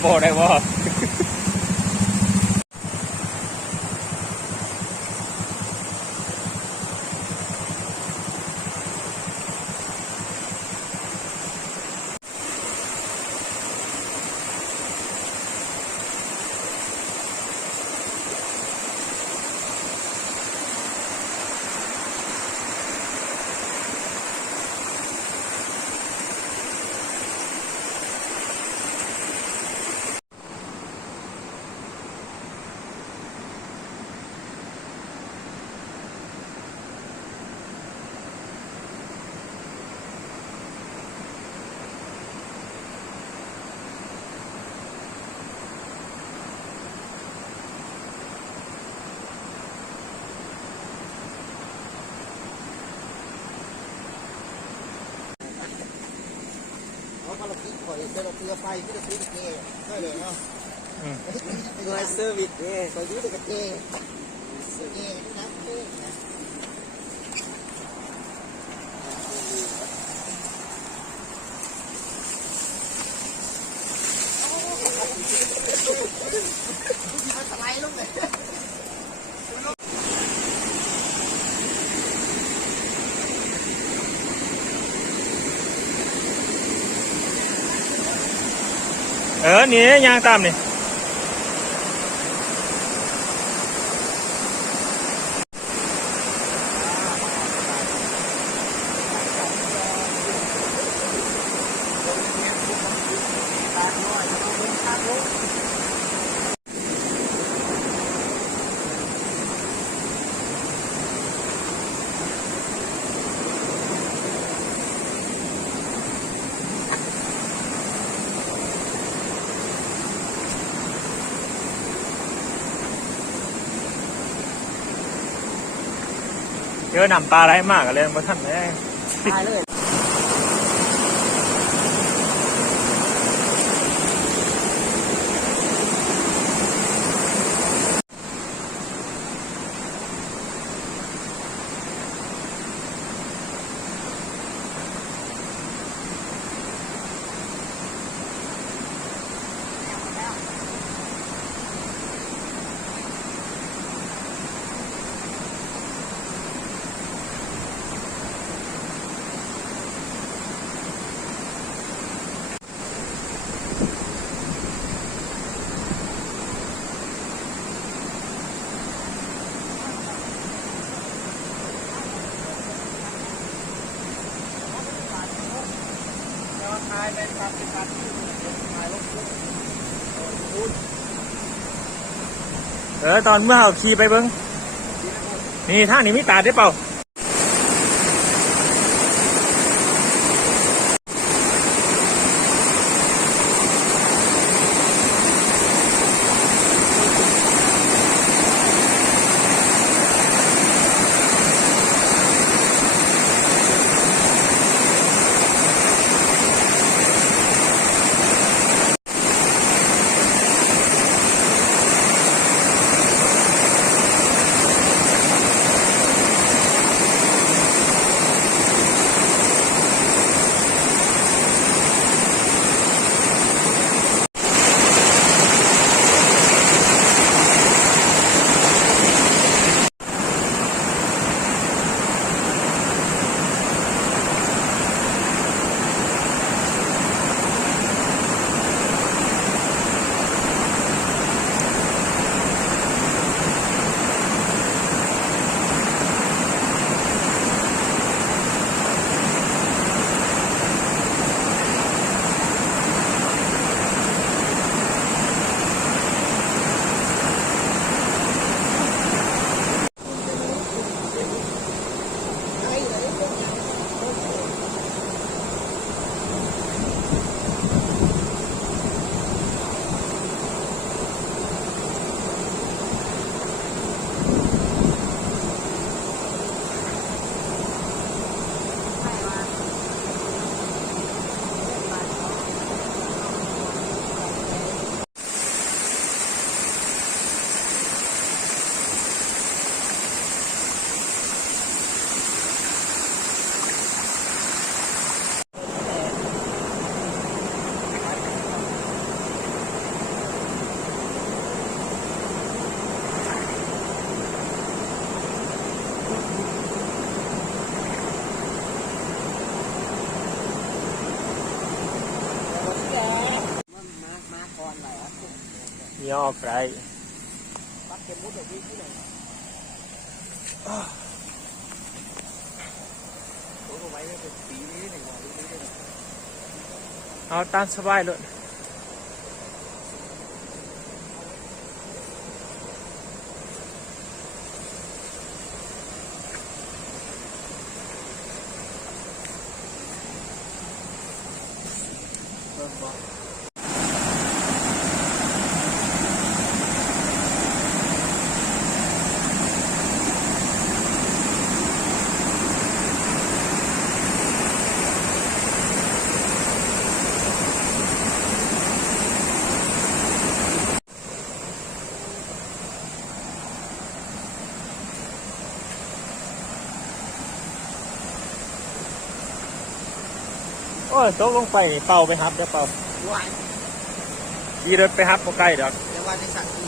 โปรได้บ่พอเราคิดข่อยเดี๋ยวเราเตือไฟพี่จะซื้อเกย์ได้เลยเนาะตัวเซอร์วิสเนี่ยข่อยซื้อแต่เกย์เกย์นับเกย์นะมันสไลด์ลงเลยนี่ยางตามนี่เยอะนำปลาอะไรมากเลยมาท่านเลยตายเลยตอนเมื่อเขาขี่ไปเบิ้งนี่ทางนี้มีตาได้เปล่า ย่อไกล ปักเข็มมุดแบบนี้ที่ไหนโอ้โหไว้ได้เป็นปีนี้หนึ่งวันนี้ได้ เอาตามสบายเลยโอ้ยตกลงไปเป่าไปฮับเดี๋ยวเป่า วาย ขี่รถไปฮับบ่ใกล้ดอก เดี๋ยววันในสัตว์